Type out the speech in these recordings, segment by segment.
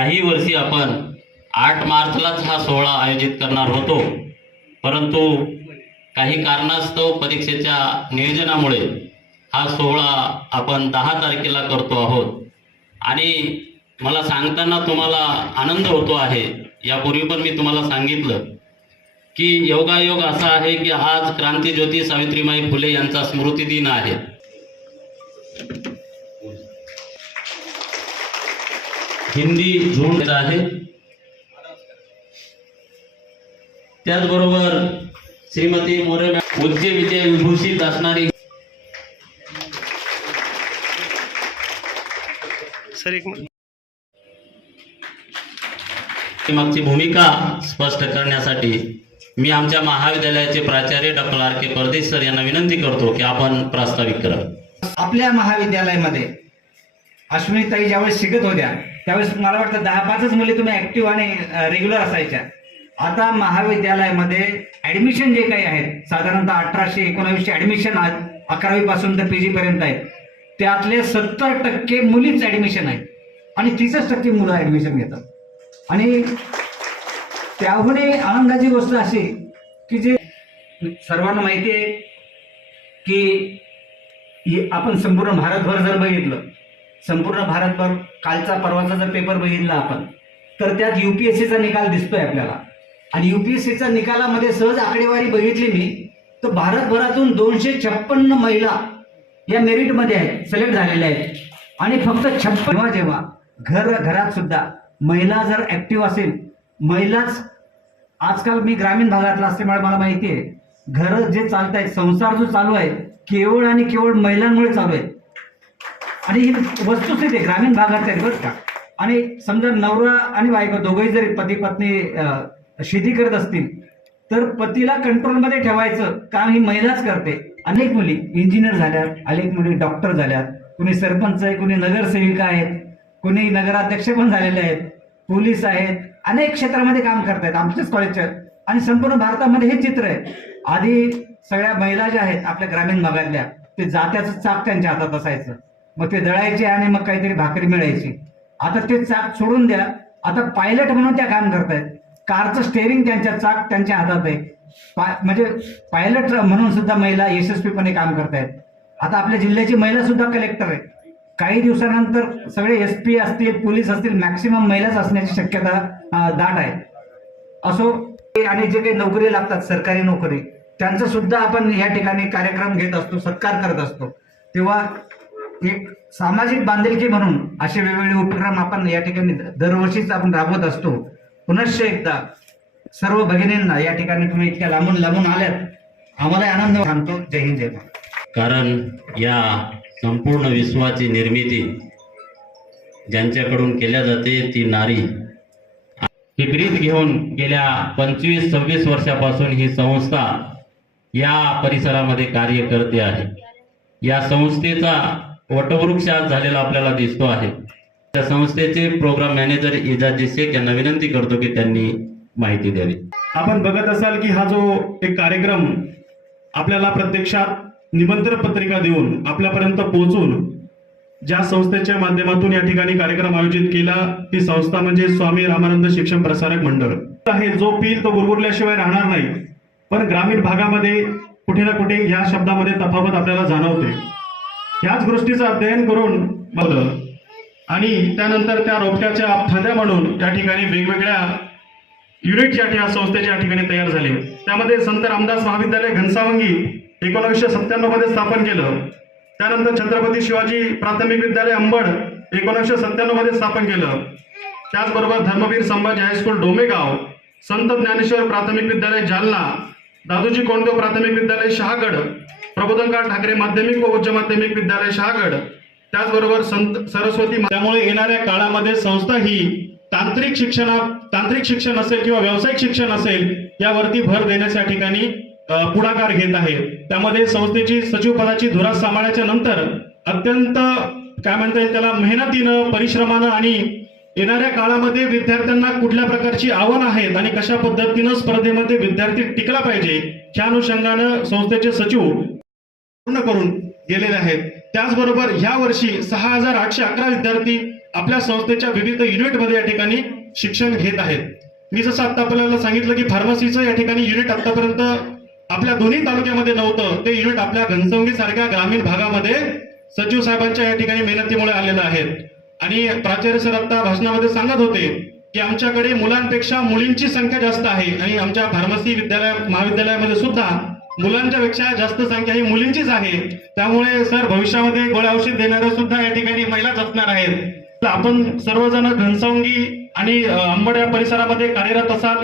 याही वर्षी आपण 8 मार्चलाच हा सोहळा आयोजित करणार होतो, परंतु काही कारणास्तव परीक्षेच्या नियोजनामुळे हा सोहळा आपण 10 तारखेला करतो आहोत। आणि मला सांगताना तुम्हाला आनंद होतो आहे, यापूर्वी पण मी तुम्हाला सांगितलं की योगायोग असा आहे की आज क्रांतीज्योती सावित्रीबाई फुले यांचा स्मृती दिन आहे। हिंदी झुंड आहे, त्याचबरोबर श्रीमती मोरे उज्जै विजय विभूषित असणारी मागची भूमिका स्पष्ट करण्यासाठी मी आमच्या महाविद्यालयाचे प्राचार्य डॉक्टर आर के परदेश सर यांना विनंती करतो की आपण प्रास्ताविक करा। आपल्या महाविद्यालयामध्ये अश्विनीताई ज्यावेळेस शिकत होत्या त्यावेळेस मला वाटतं 10-5 मुली तुम्ही ऍक्टिव्ह आणि रेग्युलर असायच्या। आता महाविद्यालयामध्ये ऍडमिशन जे काही आहेत साधारणतः 1800-1900 ऍडमिशन 11वी पासून तर पीजी पर्यंत आहेत, त्यातले 70% मुलीच ऍडमिशन आहेत आणि 30% मुलं ऍडमिशन घेतात। आणि त्याहूनही आनंदाची गोष्ट अशी की जे सर्वांना माहिती आहे की आपण संपूर्ण भारतभर जर बघितलं, संपूर्ण भारतभर कालचा परवाचा जर पेपर बघितला आपण, तर त्यात UPSCचा निकाल दिसतोय आपल्याला। आणि UPSCच्या निकालामध्ये सहज आकडेवारी बघितली मी तर भारतभरातून 256 महिला या मेरिटमध्ये आहेत, सिलेक्ट झालेल्या आहेत। आणि फक्त 56 जेव्हा घरात सुद्धा महिला जर ऍक्टिव्ह असेल, महिलाच आजकाल मी ग्रामीण भागातला असल्यामुळे मला माहिती आहे घर जे चालत आहेत, संसार जो चालू आहे केवळ आणि केवळ महिलांमुळे चालू आहे। आणि ही वस्तुस्थिती आहे ग्रामीण भागात आहे बरं का। आणि समजा नवरा आणि बायको दोघेही जरी पती पत्नी शेती करत असतील तर पतीला कंट्रोलमध्ये ठेवायचं काम ही महिलाच करते। अनेक मुली इंजिनियर झाल्यात, अनेक मुली डॉक्टर झाल्यात, कुणी सरपंच आहे, कुणी नगरसेविका आहेत, कुणी नगराध्यक्ष पण झालेले आहेत, पोलीस आहेत, अनेक क्षेत्रामध्ये काम करतायत आमच्याच कॉलेजच्या। आणि संपूर्ण भारतामध्ये हे चित्र आहे। आधी सगळ्या महिला ज्या आहेत आपल्या ग्रामीण भागातल्या ते जात्याचं चाक त्यांच्या हातात असायचं, मग ते दळायचे आणि मग काहीतरी भाकरी मिळायची। आता ते चाक सोडून द्या, आता पायलट म्हणून त्या काम करतायत, कारचं स्टेअरिंग त्यांच्या चाक त्यांच्या हातात आहे, म्हणजे पायलट म्हणून सुद्धा महिला यशस्वीपणे काम करतायत। आता आपल्या जिल्ह्याची महिला सुद्धा कलेक्टर आहे, काही दिवसानंतर सगळे SP असतील, पोलीस असतील, मॅक्सिमम महिलाच असण्याची शक्यता दाट आहे। असो, आणि जे काही नोकरी लागतात सरकारी नोकरी त्यांचं सुद्धा आपण या ठिकाणी कार्यक्रम घेत असतो, सत्कार करत असतो। तेव्हा एक सामाजिक बांधिलकी म्हणून असे वेगवेगळे उपक्रम आपण या ठिकाणी दरवर्षीच आपण राबवत असतो। पुनश्च एकदा सर्व भगिनींना या ठिकाणी तुम्ही इतक्या लांबून आल्यात, आम्हाला आनंद सांगतो। जय हिंद जय भारत। कारण या संपूर्ण विश्वाची निर्मिती ज्यांच्याकडून केल्या जाते ती नारी। ही ब्रीद घेऊन गेल्या 25-26 वर्षापासून ही संस्था या परिसरामध्ये कार्य करते आहे। या संस्थेचा वटवृक्ष आज झालेला आपल्याला दिसतो आहे। त्या संस्थेचे प्रोग्राम मॅनेजर इजाज शेख यांना विनंती करतो की त्यांनी माहिती द्यावी। आपण बघत असाल की हा जो एक कार्यक्रम आपल्याला प्रत्यक्षात निमंत्रण पत्रिका देऊन आपल्यापर्यंत पोहोचून ज्या संस्थेच्या माध्यमातून या ठिकाणी कार्यक्रम आयोजित केला ती संस्था म्हणजे स्वामी रामानंद शिक्षण प्रसारक मंडळ आहे। जो पिल तो गुरगुरल्याशिवाय राहणार नाही, पण ग्रामीण भागामध्ये कुठे ना कुठे या शब्दामध्ये तफावत आपल्याला जाणवते। ह्याच गोष्टीचं अध्ययन करून आणि त्यानंतर त्या रोपट्याच्या फांद्या म्हणून या ठिकाणी वेगवेगळ्या युनिट या संस्थेच्या ठिकाणी तयार झाले। त्यामध्ये संत रामदास महाविद्यालय घनसावंगी 1997 मध्ये स्थापन केलं। त्यानंतर छत्रपती शिवाजी प्राथमिक विद्यालय अंबड 1997 मध्ये स्थापन केलं। त्याचबरोबर धर्मवीर संभाजी हायस्कूल डोमेगाव, संत ज्ञानेश्वर प्राथमिक विद्यालय जालना, दादोजी कोंडदेव प्राथमिक विद्यालय शहागड, प्रबोधनकार ठाकरे माध्यमिक व उच्च माध्यमिक विद्यालय शहागड, त्याचबरोबर संत सरस्वती। त्यामुळे येणाऱ्या काळामध्ये संस्था ही तांत्रिक शिक्षण असेल किंवा व्यावसायिक शिक्षण असेल यावरती भर देण्याच्या ठिकाणी पुढाकार घेत आहे। त्यामध्ये संस्थेची सचिव पदाची धुरा सांभाळल्याच्या नंतर अत्यंत काय म्हणता येईल त्याला मेहनतीनं, परिश्रमानं आणि येणाऱ्या काळामध्ये विद्यार्थ्यांना कुठल्या प्रकारची आव्हानं आहेत आणि कशा पद्धतीनं स्पर्धेमध्ये विद्यार्थी टिकला पाहिजे ह्या अनुषंगानं संस्थेचे सचिव पूर्ण करून गेलेले आहेत। त्याचबरोबर ह्या वर्षी 6811 विद्यार्थी आपल्या संस्थेच्या विविध युनिटमध्ये या ठिकाणी शिक्षण घेत आहेत. मी जसं आता आपल्याला सांगितलं की फार्मसीचं या ठिकाणी युनिट आतापर्यंत आपल्या दोन्ही तालुक्यामध्ये नव्हतं, ते युनिट आपल्या घनसंगी सारख्या ग्रामीण भागामध्ये सचिव साहेबांच्या या ठिकाणी मेहनतीमुळे आलेलं आहे. आणि प्राचार्य सर आता भाषणामध्ये सांगत होते की आमच्याकडे मुलांपेक्षा मुलींची संख्या जास्त आहे आणि आमच्या फार्मसी महाविद्यालयामध्ये सुद्धा मुलांच्या पेक्षा जास्त संख्या ही मुलींचीच आहे. त्यामुळे सर भविष्यामध्ये गोळ्या औषध देणाऱ्या सुद्धा या ठिकाणी महिलाच असणार आहेत. तर आपण सर्वजण घनसावंगी आणि अंबड या परिसरामध्ये कार्यरत असाल,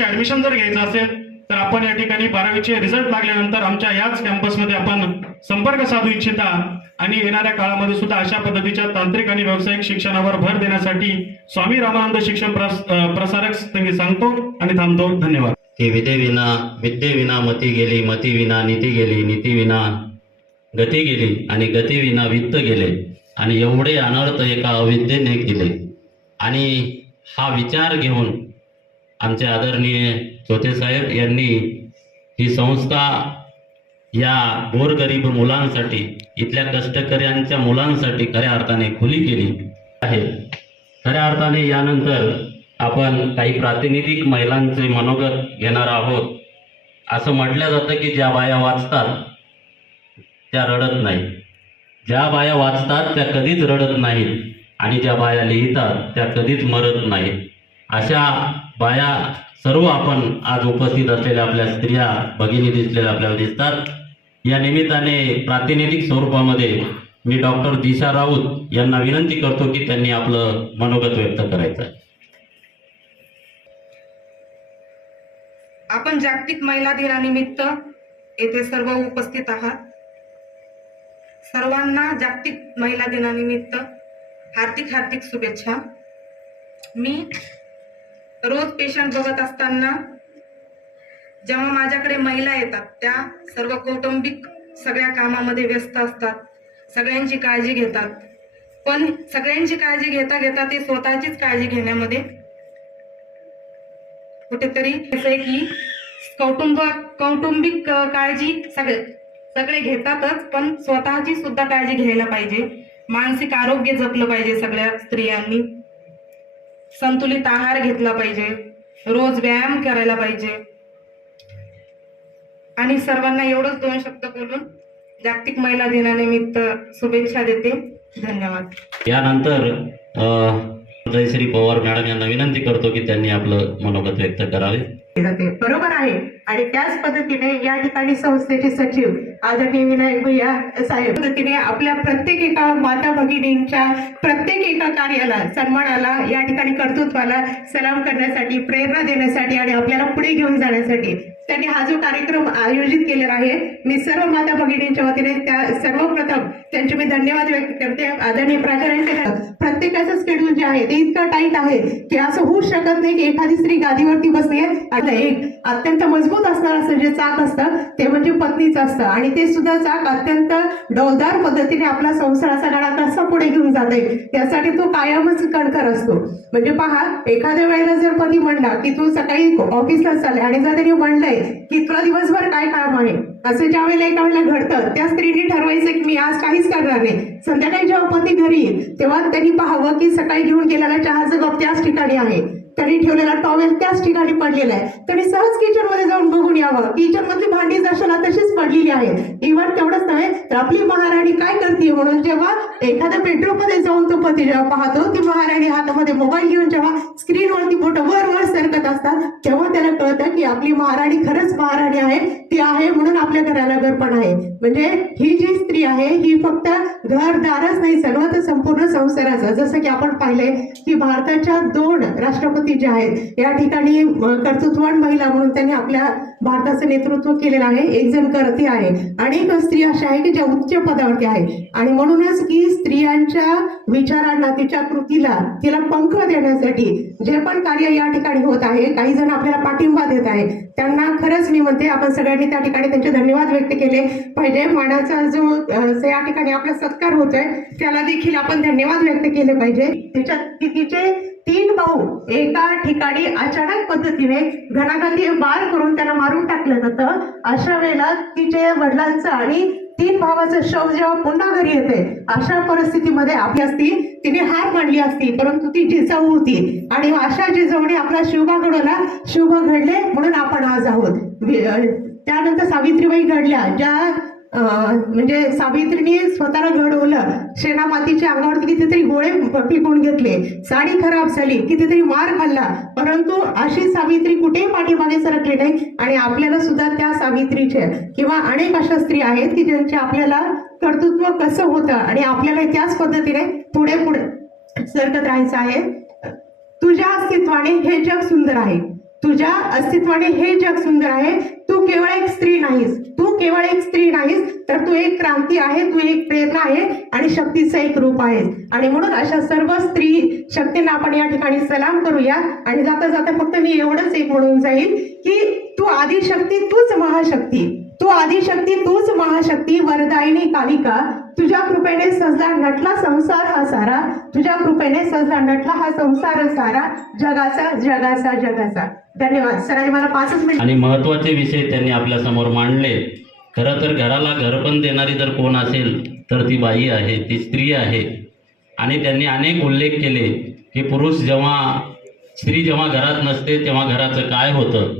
ऍडमिशन जर घ्यायचं असेल तर आपण या ठिकाणी 12वीचे रिझल्ट लागल्यानंतर आमच्या याच कॅम्पसमध्ये आपण संपर्क साधू इच्छिता आणि येणाऱ्या काळामध्ये सुद्धा अशा पद्धतीच्या तांत्रिक आणि व्यावसायिक शिक्षणावर भर देण्यासाठी स्वामी रामानंद शिक्षण प्रसारक मी सांगतो आणि थांबतो. धन्यवाद. की विद्येविना मती गेली, मतीविना नीती गेली, नीतीविना गती गेली आणि गतीविना वित्त गेले आणि एवढे अनर्थ एका अविद्येने केले. आणि हा विचार घेऊन आमचे आदरणीय चोथे साहेब यांनी ही संस्था या गोरगरीब मुलांसाठी, इथल्या कष्टकऱ्यांच्या मुलांसाठी खऱ्या अर्थाने खुली केली आहे. खऱ्या अर्थाने यानंतर आपण काही प्रातिनिधिक महिलांचे मनोगत घेणार आहोत. असं म्हटलं जातं की ज्या बाया वाचतात त्या रडत नाहीत, ज्या बाया वाचतात त्या कधीच रडत नाहीत आणि ज्या बाया लिहितात त्या कधीच मरत नाहीत. अशा बाया सर्व आपण आज उपस्थित असलेल्या आपल्या स्त्रिया भगिनी दिसलेल्या आपल्याला दिसतात. या निमित्ताने प्रातिनिधिक स्वरूपामध्ये मी डॉक्टर दिशा राऊत यांना विनंती करतो की त्यांनी आपलं मनोगत व्यक्त करायचं आहे. आपण जागतिक महिला दिनानिमित्त येथे सर्व उपस्थित आहात. सर्वांना जागतिक महिला दिनानिमित्त हार्दिक हार्दिक शुभेच्छा. मी रोज पेशंट बघत असताना जेव्हा माझ्याकडे महिला येतात त्या सर्व कौटुंबिक सगळ्या कामामध्ये व्यस्त असतात, सगळ्यांची काळजी घेतात, पण सगळ्यांची काळजी घेता घेता ते स्वतःचीच काळजी घेण्यामध्ये कुठेतरी असं आहे की कौटुंबिक काळजी सगळे घेतातच, पण स्वतःची सुद्धा काळजी घ्यायला पाहिजे. मानसिक आरोग्य जपलं पाहिजे. सगळ्या स्त्रियांनी संतुलित आहार घेतला पाहिजे, रोज व्यायाम करायला पाहिजे. आणि सर्वांना एवढंच 2 शब्द बोलून जागतिक महिला दिनानिमित्त शुभेच्छा देते. धन्यवाद. यानंतर जयश्री पवार मॅडम यांना विनंती करतो की त्यांनी आपलं मनोगत व्यक्त करावे. बरोबर आहे. आणि त्याच पद्धतीने या ठिकाणी संस्थेचे सचिव आदरणीय विनायक भैया साहेब पद्धतीने आपल्या प्रत्येक एका माता भगिनींच्या प्रत्येक एका कार्याला, सन्मानाला, या ठिकाणी कर्तृत्वाला सलाम करण्यासाठी, प्रेरणा देण्यासाठी आणि आपल्याला पुढे घेऊन जाण्यासाठी त्यांनी हा जो कार्यक्रम आयोजित केलेला आहे, मी सर्व माता भगिनींच्या वतीने त्या सर्वप्रथम त्यांचे मी धन्यवाद व्यक्त करते. आदरणीय प्राचार्यांचे प्रत्येकाचं शेड्यूल जे आहे ते इतकं टाईट आहे की असं होऊ शकत नाही की एखादी स्त्री गादीवरती बसली आहे. एक अत्यंत मजबूत असणार असं जे चाक असतं ते म्हणजे पत्नीचं असतं आणि ते सुद्धा चाक अत्यंत डौलदार पद्धतीने आपला संसाराचा गाडा कसा पुढे घेऊन जाते त्यासाठी तो कायमच कणखर असतो. म्हणजे पहा, एखाद्या वेळेला जर पती म्हणला की तू सकाळी ऑफिसला चालले आणि जर त्यांनी म्हणलंय की तुला दिवसभर काय काम आहे, असं ज्या वेळेला एका वेळेला घडतं त्या स्त्रीने ठरवायचं की मी आज काहीच करणार नाही. संध्याकाळी जेव्हा पती घरी येईल तेव्हा त्यांनी पाहावं की सकाळी घेऊन गेलेला चहाचा कप त्याच ठिकाणी आहे, त्यांनी ठेवलेला टॉवेल त्याच ठिकाणी पडलेला आहे. त्यांनी सहज किचन मध्ये जाऊन बघून यावं. किचन मधली भांडी जशाला तशीच पडलेली आहेत. इव्हन तेवढंच नव्हे तर आपली महाराणी काय करते म्हणून जेव्हा एखाद्या बेडरूम मध्ये जाऊन तो पती जेव्हा पाहतो, ती महाराणी हातामध्ये मोबाईल घेऊन जेव्हा स्क्रीनवरती बोटं वर वर सरकत असतात तेव्हा त्याला कळतं की आपली महाराणी खरंच महाराणी आहे, ती आहे म्हणून आपल्या घराला घरपण आहे. म्हणजे ही जी स्त्री आहे ही फक्त घरदारच नाही, सर्व तर संपूर्ण संसाराचं. जसं की आपण पाहिले की भारताच्या 2 राष्ट्रपती जे आहेत या ठिकाणी कर्तृत्ववान महिला म्हणून त्यांनी आपल्या भारताचं नेतृत्व केलेलं आहे. एक जण करते आहे, अनेक स्त्री अशा आहे की ज्या उच्च पदावरती आहे. आणि म्हणूनच की स्त्रियांच्या विचारांना, तिच्या कृतीला, तिला पंख देण्यासाठी जे पण कार्य या ठिकाणी होत आहे, काही जण आपल्याला पाठिंबा देत आहे, त्यांना खरंच मी म्हणते आपण सगळ्यांनी त्या ठिकाणी त्यांचे धन्यवाद व्यक्त केले पाहिजे. मानाचा जो या ठिकाणी आपला सत्कार होतोय त्याला देखील आपण धन्यवाद व्यक्त केले पाहिजे. तिचे 3 भाऊ एका ठिकाणी अचानक पद्धतीने घणाघाती वार करून त्यांना मारून टाकलं जातं. अशा वेळेला तिच्या वडिलांचं आणि 3 भावाचं शव जेव्हा पुन्हा घरी येते, अशा परिस्थितीमध्ये आपली असती, तिने हार मांडली असती, परंतु ती जिजाऊ होती आणि अशा जिजाऊने आपला शिवबा घडवला. शिवबा घडले म्हणून आपण आज आहोत. त्यानंतर सावित्रीबाई घडल्या, ज्या म्हणजे सावित्रीने स्वतःला घडवलं. शेणामातीच्या अंगावरती कितीतरी गोळे पिकवून घेतले, साडी खराब झाली, कितीतरी मार खाल्ला, परंतु अशी सावित्री कुठेही पाठीमागे सरकली नाही. आणि आपल्याला सुद्धा त्या सावित्रीचे किंवा अनेक अशा स्त्री आहेत की ज्यांचे आपल्याला कर्तृत्व कसं होतं आणि आपल्याला त्याच पद्धतीने पुढे पुढे सरकत राहायचं आहे. तुझ्या अस्तित्वाने हे जग सुंदर आहे. तुझ्या अस्तित्वाने हे जग सुंदर आहे. तू केवळ एक स्त्री नाहीस, तू केवळ एक स्त्री नाहीस, तर तू एक क्रांती आहे, तू एक प्रेरणा आहे आणि शक्तीचं एक रूप आहेस. आणि म्हणून अशा सर्व स्त्री शक्तींना आपण या ठिकाणी सलाम करूया. आणि जाता जाता फक्त मी एवढंच एक म्हणून जाईल की तू आदिशक्ती, तूच महाशक्ती, तू आदिशक्ती, तूच महाशक्ती, वरदायिनी कालिका. तुझ्या कृपेने सजला नटला संसार हा सारा, तुझ्या कृपेने सजला नटला हा संसार सारा, जगाचा जगाचा जगाचा. धन्यवाद सरांनी मला 5 मिनिट. आणि महत्त्वाचे विषय त्यांनी आपल्या समोर मांडले. खरं तर घराला घरपण देणारी जर कोण असेल तर ती बाई आहे, ती स्त्री आहे. आणि त्यांनी अनेक उल्लेख केले की स्त्री जेव्हा घरात नसते तेव्हा घराचं काय होतं.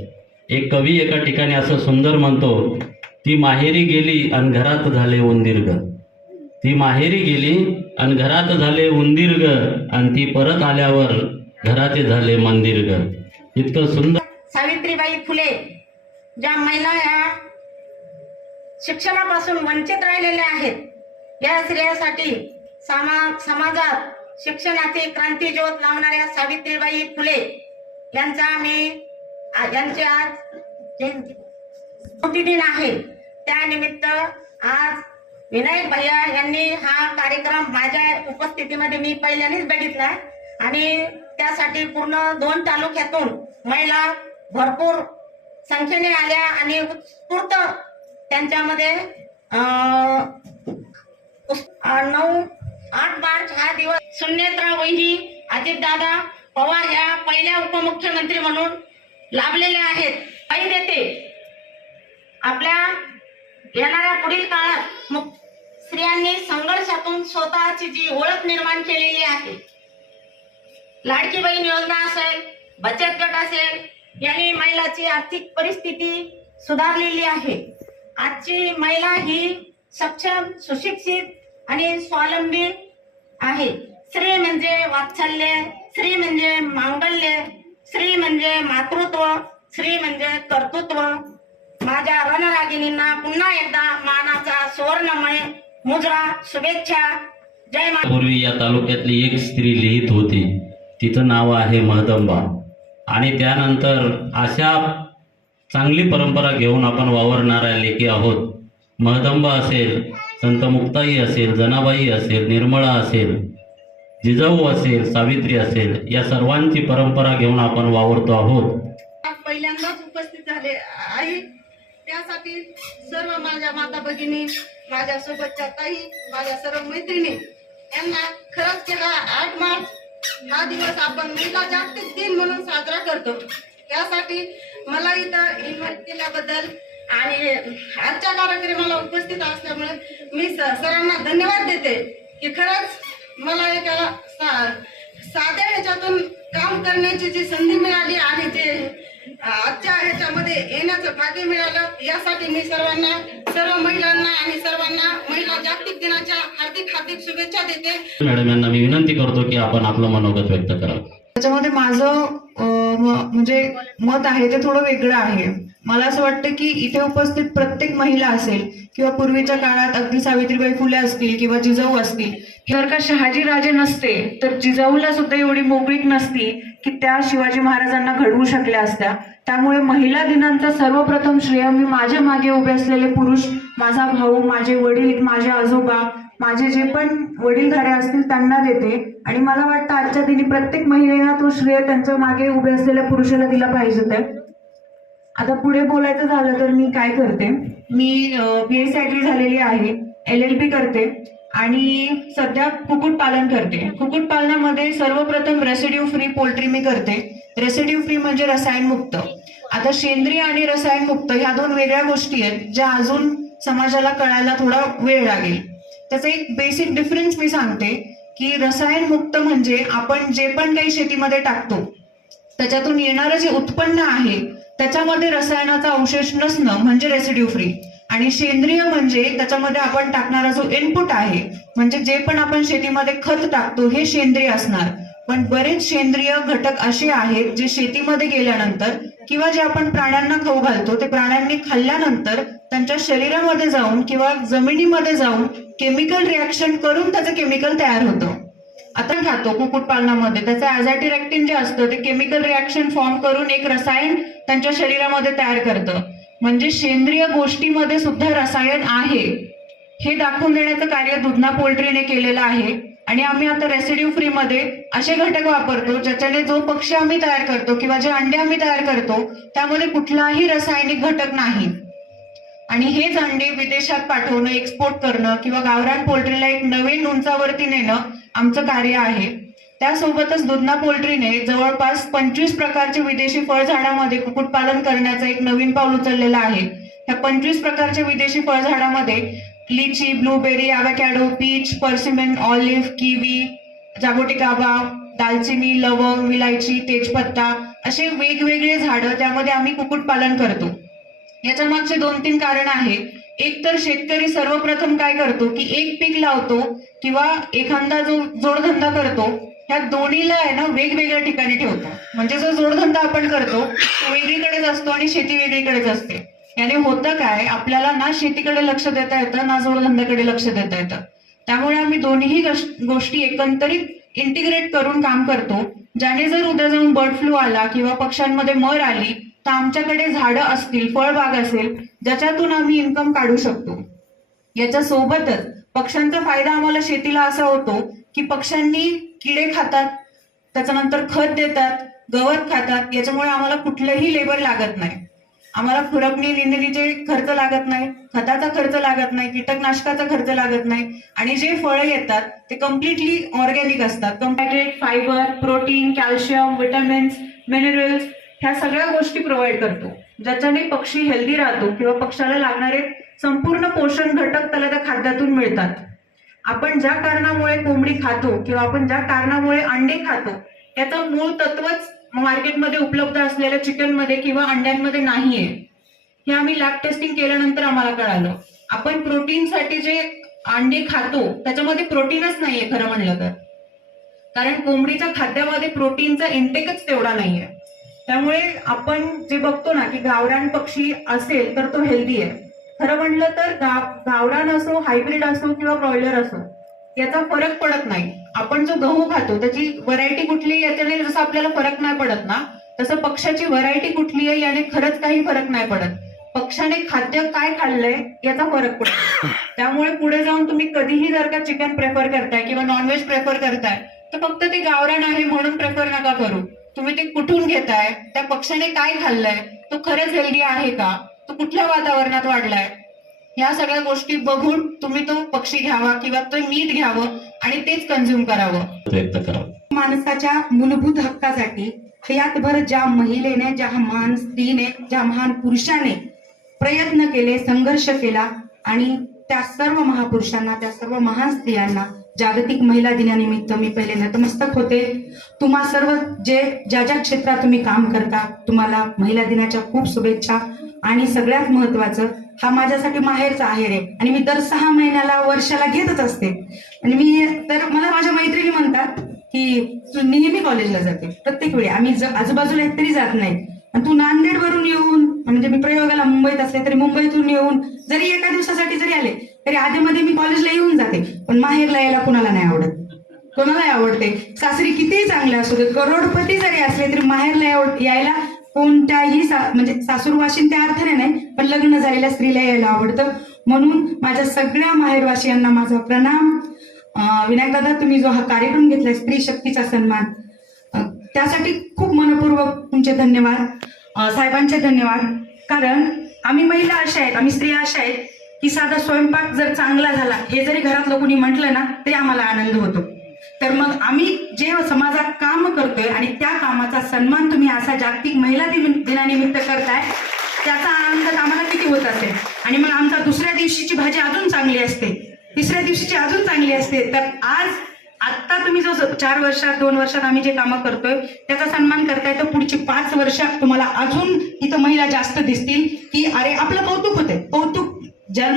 एक कवी एका ठिकाणी असं सुंदर म्हणतो, ती माहेरी गेली आणि घरात झाले उंदीर ग. ती माहेरी गेली आणि घरात झाले उंदीर ग, आणि ती परत आल्यावर घराचे झाले मंदिर ग. इतकं सुंदर. सावित्रीबाई फुले ज्या महिला या शिक्षणापासून वंचित राहिलेल्या आहेत, या स्त्रियांसाठी समाजात शिक्षणाची क्रांती ज्योत लावणाऱ्या सावित्रीबाई फुले यांचा यांचे आज दिन आहे. त्यानिमित्त आज विनायक भैया यांनी हा कार्यक्रम माझ्या उपस्थितीमध्ये मी पहिल्यांदाच बघितला आणि त्यासाठी पूर्ण 2 तालुक्यातून महिला भरपूर संख्येने आल्या आणि उत्स्फूर्त त्यांच्यामध्ये 9-8 मार्च हा दिवस सुनेत्रा वहिनी अजितदादा पवार ह्या पहिल्या उपमुख्यमंत्री म्हणून लाभलेले आहेत. आई देते आपल्या येणाऱ्या पुढील काळात स्त्रियांनी संघर्षातून स्वतःची जी ओळख निर्माण केलेली आहे. लाडकी बहीण योजना असेल, बचत गट असेल, यांनी महिलाची आर्थिक परिस्थिती सुधारलेली आहे. आजची महिला ही सक्षम, सुशिक्षित आणि स्वावलंबी आहे. स्त्री म्हणजे वात्सल्य, स्त्री म्हणजे मांगल्य, स्त्री म्हणजे मातृत्व, स्त्री म्हणजे कर्तृत्व. माझ्या रणरागिणींना पुन्हा एकदा मानाचा सुवर्णमय मुजरा, शुभेच्छा. जय मा. पूर्वी या तालुक्यातली एक स्त्री लिहित होती, तिचं नाव आहे महदंबा. आणि त्यानंतर अशा चांगली परंपरा घेऊन आपण वावरणाऱ्या लेखी आहोत. महदंबा असेल, संत मुक्ताई असेल, जनाबाई असेल, निर्मळा असेल, जिजाऊ असेल, सावित्री असेल, या सर्वांची परंपरा घेऊन आपण वावरतो आहोत. पहिल्यांदाच उपस्थित झाले आई, त्यासाठी सर्व माझ्या माता भगिनी, माझ्या सोबतच्या ताई, माझ्या सर्व मैत्रिणी यांना खरंच केला 8 मार्च हा दिवस आपण महिला जागतिक दिन म्हणून साजरा करतो. त्यासाठी मला इथं इन्व्हाइट केल्याबद्दल आणि आजच्या कार्यक्रमाला उपस्थित असल्यामुळे मी सरांना धन्यवाद देते की खरंच मला एका साध्या ह्याच्यातून काम करण्याची जी संधी मिळाली आणि जे आजच्या ह्याच्यामध्ये येण्याचं भाग्य मिळालं, यासाठी मी सर्व महिलांना आणि सर्वांना महिला जागतिक दिनाच्या हार्दिक हार्दिक शुभेच्छा देते. मॅडम यांना मी विनंती करतो की आपण आपलं मनोगत व्यक्त करावं. त्याच्यामध्ये माझं म्हणजे मत आहे ते थोडं वेगळं आहे. मला असं वाटतं की इथे उपस्थित प्रत्येक महिला असेल किंवा पूर्वीच्या काळात अगदी सावित्रीबाई फुले असतील किंवा जिजाऊ असतील, जर का शहाजीराजे नसते तर जिजाऊला सुद्धा एवढी मोकळीक नसती की त्या शिवाजी महाराजांना घडवू शकल्या असत्या. त्यामुळे महिला दिनांचा सर्वप्रथम श्रेय मी माझ्या मागे उभे असलेले पुरुष, माझा भाऊ, माझे वडील, माझे आजोबा, माझे जे पण वडीलधारे असतील त्यांना देते. आणि मला वाटतं आजच्या दिनी प्रत्येक महिलेला तो श्रेय त्यांच्या मागे उभे असलेल्या पुरुषाला दिला पाहिजे. तर आता पुढे बोलायचं झालं तर मी काय करते, मी BSc झालेली आहे, LLB करते आणि सध्या कुक्कुटपालन करते. कुक्कुटपालनामध्ये सर्वप्रथम रेसिड्यू फ्री पोल्ट्री मी करते. रेसिड्यू फ्री म्हणजे रसायनमुक्त. आता सेंद्रिय आणि रसायनमुक्त ह्या दोन वेगळ्या गोष्टी आहेत ज्या अजून समाजाला कळायला थोडा वेळ लागेल. त्याचा एक बेसिक डिफरन्स मी सांगते की रसायनमुक्त म्हणजे आपण जे पण काही शेतीमध्ये टाकतो त्याच्यातून येणारं जे उत्पन्न आहे त्याच्यामध्ये रसायनाचा अवशेष नसणं म्हणजे रेसिड्यू फ्री. आणि सेंद्रिय म्हणजे त्याच्यामध्ये आपण टाकणारा जो इनपुट आहे म्हणजे जे पण आपण शेतीमध्ये खत टाकतो हे सेंद्रिय असणार. पण बरेच सेंद्रिय घटक असे आहेत जे शेतीमध्ये गेल्यानंतर किंवा जे आपण प्राण्यांना खाऊ घालतो ते प्राण्यांनी खाल्ल्यानंतर त्यांच्या शरीरामध्ये जाऊन किंवा जमिनीमध्ये जाऊन केमिकल रिॲक्शन करून त्याचं केमिकल तयार होतं. आता खातो कुक्कुटपालनामध्ये त्याचं ॲझॅटिरॅक्टिन जे असतं ते केमिकल रिॲक्शन फॉर्म करून एक रसायन त्यांच्या शरीरामध्ये तयार करतं. म्हणजे सेंद्रिय गोष्टीमध्ये सुद्धा रसायन आहे हे दाखवून देण्याचं कार्य दुधना पोल्ट्रीने केलेलं आहे. आणि आम्ही आता रेसिड्यू फ्री मध्ये असे घटक वापरतो ज्याच्याने जो पक्षी आम्ही तयार करतो किंवा जे अंडे आम्ही तयार करतो त्यामध्ये कुठलाही रासायनिक घटक नाही. आणि हेच अंडे विदेशात पाठवणं, एक्सपोर्ट करणं किंवा गावरान पोल्ट्रीला एक नवीन उंचावरती नेणं आमचं कार्य आहे. त्यासोबतच दुधना पोल्ट्रीने जवळपास 25 प्रकारचे विदेशी फळझाडामध्ये कुक्कुटपालन करण्याचं एक नवीन पाऊल उचललेलं आहे. ह्या 25 प्रकारच्या विदेशी फळझाडामध्ये lychee, blueberry, avocado, peach, persimmon, olive, kiwi, jaboticaba, दालचिनी, लवंग, विलायची, तेजपत्ता असे वेगवेगळे झाडं त्यामध्ये आम्ही कुक्कुटपालन करतो. याच्या मागचे 2-3 कारण आहे. एक तर शेतकरी सर्वप्रथम काय करतो की एक पीक लावतो किंवा एखादा जो जोडधंदा करतो ह्या दोन्हीला आहे ना वेगवेगळ्या ठिकाणी ठेवतो. म्हणजे जो जोडधंदा आपण करतो तो वेगळीकडेच असतो आणि शेती वेगळीकडेच असते. याने होतं काय, आपल्याला ना शेतीकडे लक्ष देता येतं ना जोडधंद्याकडे लक्ष देता येतं. त्यामुळे आम्ही दोन्ही गोष्टी एकंदरीत इंटिग्रेट करून काम करतो. ज्याने जर उद्या जाऊन बर्ड फ्लू आला किंवा पक्ष्यांमध्ये मर आली तर आमच्याकडे झाडं असतील, फळबाग असेल ज्याच्यातून आम्ही इन्कम काढू शकतो. याच्या सोबतच पक्ष्यांचा फायदा आम्हाला शेतीला असा होतो की पक्ष्यांनी किडे खातात, त्याच्यानंतर खत देतात, गवत खातात. याच्यामुळे आम्हाला कुठलंही लेबर लागत नाही. आम्हाला खुरपणी निंदणीचे खर्च लागत नाही, खताचा खर्च लागत नाही, कीटकनाशकाचा खर्च लागत नाही. आणि जे फळं येतात ते कम्प्लिटली ऑर्गॅनिक असतात. Carbohydrate, fibre, protein, calcium, vitamins, minerals ह्या सगळ्या गोष्टी प्रोव्हाइड करतो ज्याच्याने पक्षी हेल्दी राहतो किंवा पक्षाला लागणारे संपूर्ण पोषण घटक त्याला त्या खाद्यातून मिळतात. आपण ज्या कारणामुळे कोंबडी खातो किंवा आपण ज्या कारणामुळे अंडे खातो याचं मूळ तत्वच मार्केटमध्ये उपलब्ध असलेल्या चिकनमध्ये किंवा अंड्यांमध्ये नाहीये. हे आम्ही लॅब टेस्टिंग केल्यानंतर आम्हाला कळालं. आपण प्रोटीनसाठी जे अंडे खातो त्याच्यामध्ये प्रोटीनच नाहीये खरं म्हणलं तर. कारण कोंबडीच्या खाद्यामध्ये प्रोटीनचा इंटेकच तेवढा नाहीये. त्यामुळे आपण जे बघतो ना की गावरान पक्षी असेल तर तो हेल्दी आहे. खरं म्हणलं तर गावरान असो, हायब्रिड असो किंवा ब्रॉयलर असो याचा फरक पडत नाही. आपण जो गहू खातो त्याची व्हरायटी कुठली याच्याने जसं आपल्याला फरक नाही पडत ना तसं पक्षाची व्हरायटी कुठली आहे याने खरंच काही फरक नाही पडत. पक्षाने खाद्य काय खाल्लंय याचा फरक पडतो. त्यामुळे पुढे जाऊन तुम्ही कधीही जर का चिकन प्रेफर करताय किंवा नॉनव्हेज प्रेफर करताय तर फक्त ते गावरान आहे म्हणून प्रेफर नका करू. तुम्ही ते कुठून घेताय, त्या पक्षाने काय खाल्लंय, तो खरंच हेल्दी आहे का, तो कुठल्या वातावरणात वाढलाय, ह्या सगळ्या गोष्टी बघून तुम्ही तो पक्षी घ्यावा किंवा तो मीठ घ्यावं आणि तेच कंझ्युम करावं. व्यक्त करावं. माणसाच्या मूलभूत हक्कासाठी हयातभर ज्या महिलेने, ज्या महान स्त्रीने, ज्या महान पुरुषाने प्रयत्न केले, संघर्ष केला आणि त्या सर्व महापुरुषांना, त्या सर्व महान स्त्रियांना जागतिक महिला दिनानिमित्त मी पहिले नतमस्तक होते. तुम्हा सर्व ज्या क्षेत्रात तुम्ही काम करता तुम्हाला महिला दिनाच्या खूप शुभेच्छा. आणि सगळ्यात महत्वाचं, हा माझ्यासाठी माहेरचा आहेर आहे आणि मी दर 6 महिन्याला वर्षाला घेतच असते. आणि मला माझ्या मैत्रिणी म्हणतात की तू नेहमी कॉलेजला जाते, प्रत्येक वेळी. आम्ही आजूबाजूला एक तरी जात नाही. आणि तू नांदेड वरून येऊन, म्हणजे मी प्रयोगाला मुंबईत असले तरी मुंबईतून येऊन जरी एका दिवसासाठी जरी आले तरी आधीमध्ये मी कॉलेजला येऊन जाते. पण माहेरला यायला कुणाला नाही आवडत, कोणालाही आवडते. सासरी कितीही चांगले असू दे, करोडपती जरी असले तरी माहेरला यायला कोणत्याही म्हणजे सासूरवाशीन त्या अर्थाने नाही, पण लग्न झालेल्या स्त्रीला यायला आवडतं. म्हणून माझ्या सगळ्या माहेरवासियांना माझा प्रणाम. विनायक दादा, तुम्ही जो हा कार्यक्रम घेतलाय स्त्री शक्तीचा सन्मान, त्यासाठी खूप मनपूर्वक तुमचे धन्यवाद. साहेबांचे धन्यवाद. कारण आम्ही महिला अशा आहेत, आम्ही स्त्रिया अशा आहेत की साधा स्वयंपाक जर चांगला झाला हे जरी घरातलं कोणी म्हटलं ना तरी आम्हाला आनंद होतो. तर मग आम्ही जे समाजात काम करतोय आणि त्या कामाचा सन्मान तुम्ही असा जागतिक महिला दिनानिमित्त करताय त्याचा आनंद आम्हाला किती होत असेल. आणि मग आमचा दुसऱ्या दिवशीची भाजी अजून चांगली असते, तिसऱ्या दिवशीची अजून चांगली असते. तर आज आत्ता तुम्ही जो 4 वर्षात 2 वर्षात आम्ही जे कामं करतोय त्याचा सन्मान करताय तर पुढची 5 वर्ष तुम्हाला अजून इथं महिला जास्त दिसतील की अरे आपलं कौतुक होतंय. कौतुक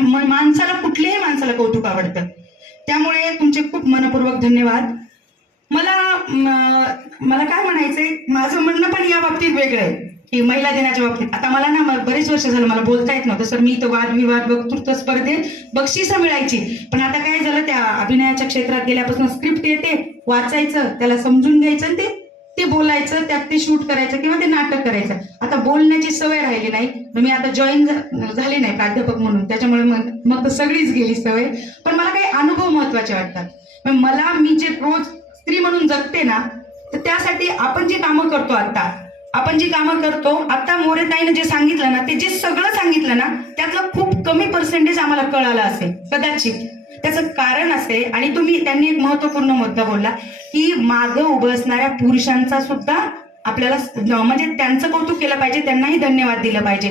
माणसाला, कुठल्याही माणसाला कौतुक आवडतं. त्यामुळे तुमचे खूप मनपूर्वक धन्यवाद. मला काय म्हणायचंय, माझं म्हणणं पण या बाबतीत वेगळं आहे की महिला दिनाच्या बाबतीत. आता मला ना बरेच वर्ष झालं मला बोलता येत नव्हतं सर. मी इथं वादविवाद वक्तृत्व स्पर्धेत बक्षिसं मिळायची, पण आता काय झालं त्या अभिनयाच्या क्षेत्रात गेल्यापासून स्क्रिप्ट येते, वाचायचं, त्याला समजून घ्यायचं आणि ते बोलायचं, त्यात ते शूट करायचं किंवा ते नाटक करायचं. आता बोलण्याची सवय राहिली नाही. मी आता जॉईन झाले नाही प्राध्यापक म्हणून, त्याच्यामुळे मग तर सगळीच गेली सवय. पण मला काही अनुभव महत्वाचे वाटतात. मी जे रोज स्त्री म्हणून जगते ना, तर त्यासाठी आपण जे कामं करतो आता मोरेताईनं जे सांगितलं ना, ते जे सगळं सांगितलं ना त्यातलं खूप कमी पर्सेंटेज आम्हाला कळालं असेल कदाचित. त्याचं कारण असे, आणि त्यांनी एक महत्वपूर्ण मुद्दा बोलला की मागं उभं असणाऱ्या पुरुषांचा सुद्धा आपल्याला म्हणजे त्यांचं कौतुक केलं पाहिजे, त्यांनाही धन्यवाद दिलं पाहिजे.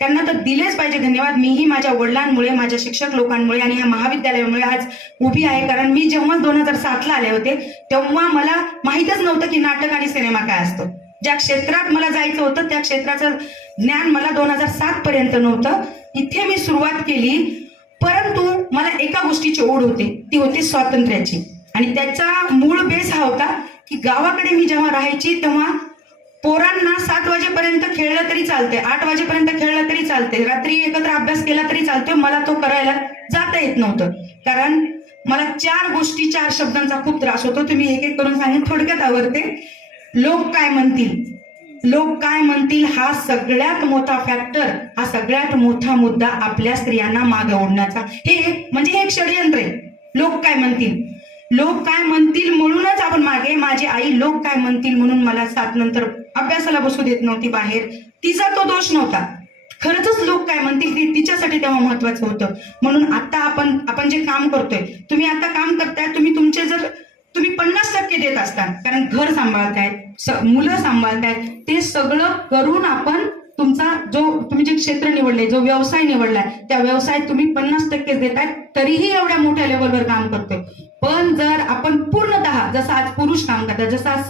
त्यांना तर दिलेच पाहिजे धन्यवाद. मीही माझ्या वडिलांमुळे, माझ्या शिक्षक लोकांमुळे आणि ह्या महाविद्यालयामुळे आज उभी आहे. कारण मी जेव्हा 2007ला आले होते तेव्हा मला माहीतच नव्हतं की नाटक आणि सिनेमा काय असतं. ज्या क्षेत्रात मला जायचं होतं त्या क्षेत्राचं ज्ञान मला 2007 पर्यंत नव्हतं. इथे मी सुरुवात केली, परंतु मला एका गोष्टीची ओढ होती, ती होती स्वातंत्र्याची. आणि त्याचा मूळ बेस हा होता की गावाकडे मी जेव्हा राहायची तेव्हा पोरांना 7 वाजेपर्यंत खेळलं तरी चालतंय, 8 वाजेपर्यंत खेळलं तरी चालतंय, रात्री एकत्र अभ्यास केला तरी चालतोय. मला तो करायला जाता येत नव्हतं, कारण मला 4 शब्दांचा खूप त्रास होतो. तुम्ही एक एक करून सांगेन, थोडक्यात आवडते. लोक काय म्हणतील हा सगळ्यात मोठा फॅक्टर, हा सगळ्यात मोठा मुद्दा आपल्या स्त्रियांना मागे ओढण्याचा. हे एक षडयंत्र आहे. लोक काय म्हणतील म्हणूनच आपण मागे. माझी आई लोक काय म्हणतील म्हणून मला 7 नंतर अभ्यासाला बसू देत नव्हती बाहेर. तिचा तो दोष नव्हता, खरंच लोक काय म्हणतील ते तिच्यासाठी तेव्हा महत्वाचं होतं. म्हणून आता आपण जे काम करतोय, तुम्ही आता काम करताय, तुम्ही 50% देत असता, कारण घर सांभाळतायत, मुलं सांभाळतायत, ते सगळं करून आपण तुम्ही जे क्षेत्र निवडले, जो व्यवसाय निवडलाय, त्या व्यवसायात तुम्ही 50% देताय, तरीही एवढ्या मोठ्या लेवलवर काम करतोय. पण जर आपण पूर्णतः जसं आज पुरुष काम करतात, जसं आज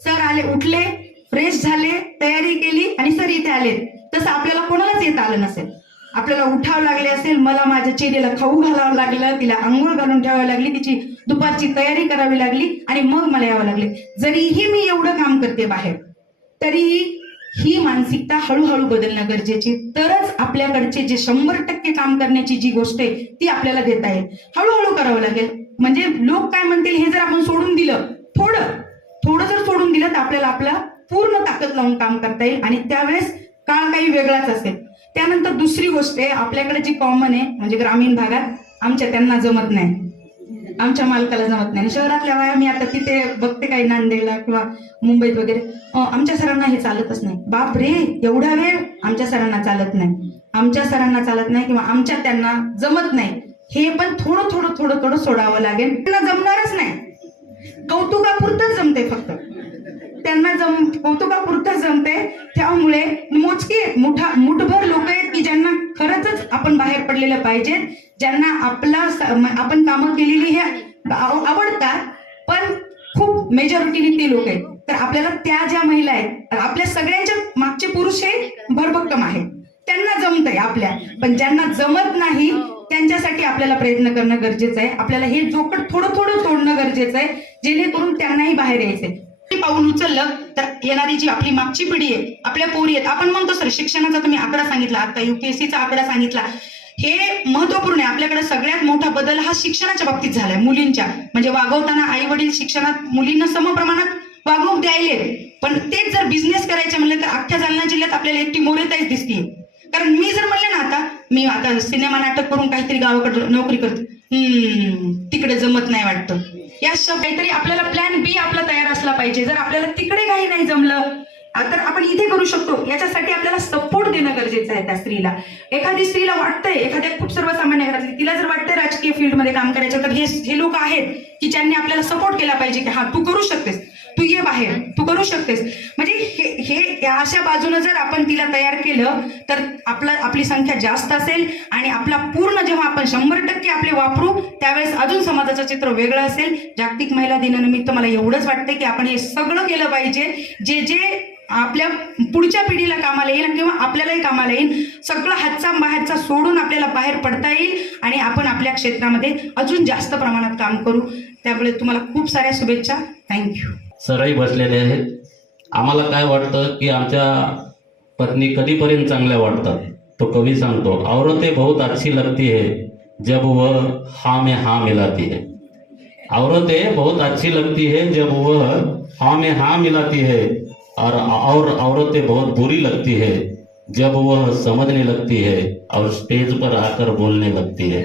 सर आले, उठले, फ्रेश झाले, तयारी केली आणि सर इथे आले, तसं आपल्याला कोणालाच येता आलं नसेल. आपल्याला उठावं लागले असेल, मला माझ्या चेहऱ्याला खाऊ घालावं लागलं, तिला आंघोळ घालून ठेवावी लागली, तिची दुपारची तयारी करावी लागली आणि मग मला यावं लागले. जरीही मी एवढं काम करते बाहेर, तरीही ही मानसिकता हळूहळू बदलणं गरजेची. तरच आपल्याकडचे जे 100% काम करण्याची जी गोष्ट आहे ती आपल्याला देता येईल. हळूहळू करावं लागेल. म्हणजे लोक काय म्हणतील हे जर आपण सोडून दिलं, थोडं जर सोडून दिलं, तर आपल्याला आपला पूर्ण ताकद लावून काम करता येईल आणि त्यावेळेस काळ काही वेगळाच असेल. त्यानंतर दुसरी गोष्ट आहे, आपल्याकडे जी कॉमन आहे, म्हणजे ग्रामीण भागात त्यांना जमत नाही, आमच्या मालकाला जमत नाही. शहरातल्या बाया मी आता तिथे बघते, काही नांदेडला किंवा मुंबईत वगैरे, आमच्या सरांना हे चालतच नाही. बाप रे, एवढा वेळ आमच्या सरांना चालत नाही किंवा त्यांना जमत नाही. हे पण थोडं सोडावं लागेल. त्यांना जमणारच नाही, कौतुकापुरतंच जमते, फक्त त्यांना कौतुकापुरतंच जमते. त्यामुळे मोजके मुठभर लोक आहेत की ज्यांना खरंच आपण बाहेर पडलेलं पाहिजे, ज्यांना आपण कामं केलेली हे आवडतात, पण खूप मेजॉरिटीने ते लोक आहेत. तर आपल्याला त्या ज्या महिला आहेत, आपल्या सगळ्यांच्या मागचे पुरुष हे भरभक्कम आहेत, त्यांना जमतंय आपल्या. पण ज्यांना जमत नाही त्यांच्यासाठी आपल्याला प्रयत्न करणं गरजेचं आहे. आपल्याला हे जोखड थोडं सोडणं गरजेचं आहे, जेणेकरून त्यांनाही बाहेर यायचंय. पाऊल उचललं तर येणारी जी आपली मागची पिढी आहे, आपल्या पोरी आहेत. आपण म्हणतो सर शिक्षणाचा तुम्ही आकडा सांगितला, आता UPSCचा आकडा सांगितला, हे महत्वपूर्ण आहे. आपल्याकडे सगळ्यात मोठा बदल हा शिक्षणाच्या बाबतीत झालाय. मुलींच्या म्हणजे वागवताना आई वडील शिक्षणात मुलींना समप्रमाणात वागवूक द्यायले, पण तेच जर बिझनेस करायचे म्हणले तर अख्ख्या जालना जिल्ह्यात आपल्याला एकटी मोरेताईच दिसतीये. कारण मी जर म्हणले ना, मी आता सिनेमा नाटक करून काहीतरी गावाकडे नोकरी करतो, तिकडे जमत नाही वाटतं, या काहीतरी आपल्याला प्लॅन बी आपला तयार असला पाहिजे. जर आपल्याला तिकडे काही नाही जमलं, तर आपण इथे करू शकतो. याच्यासाठी आपल्याला सपोर्ट देणं गरजेचं आहे त्या स्त्रीला. एखादी स्त्रीला वाटतंय, एखाद्या खूप सर्वसामान्य घरातली तिला जर वाटतंय राजकीय फील्डमध्ये काम करायचं, तर हे लोक आहेत की ज्यांनी आपल्याला सपोर्ट केला पाहिजे की हा तू करू शकतेस, तू ये बाहेर, तू करू शकतेस. म्हणजे हे अशा बाजूने जर आपण तिला तयार केलं तर आपली संख्या जास्त असेल आणि आपला पूर्ण जेव्हा आपण 100% आपले वापरू त्यावेळेस अजून समाजाचं चित्र वेगळं असेल. जागतिक महिला दिनानिमित्त मला एवढंच वाटतं की आपण हे सगळं केलं पाहिजे जे आपल्या पुढच्या पिढीला कामाला येईल किंवा आपल्यालाही कामाला येईल. सगळं हातचा बाहेरचा सोडून आपल्याला बाहेर पडता येईल आणि आपण आपल्या क्षेत्रामध्ये अजून जास्त प्रमाणात काम करू. त्यामुळे तुम्हाला खूप साऱ्या शुभेच्छा. थँक्यू. सरही बसलेले आहेत. आम्हाला काय वाटतं की आमच्या पत्नी कधीपर्यंत चांगल्या वाटतात. तो कवी सांगतो, औरतें बहुत अच्छी लगती है जब वह हाँ में हाँ मिलाती है. औरतें बहुत अच्छी लगती है जब वह हाँ में हाँ मिलाती है और औरतें बहुत बुरी लगती है जब वह समझने लगती है और स्टेज पर आकर बोलने लगती है.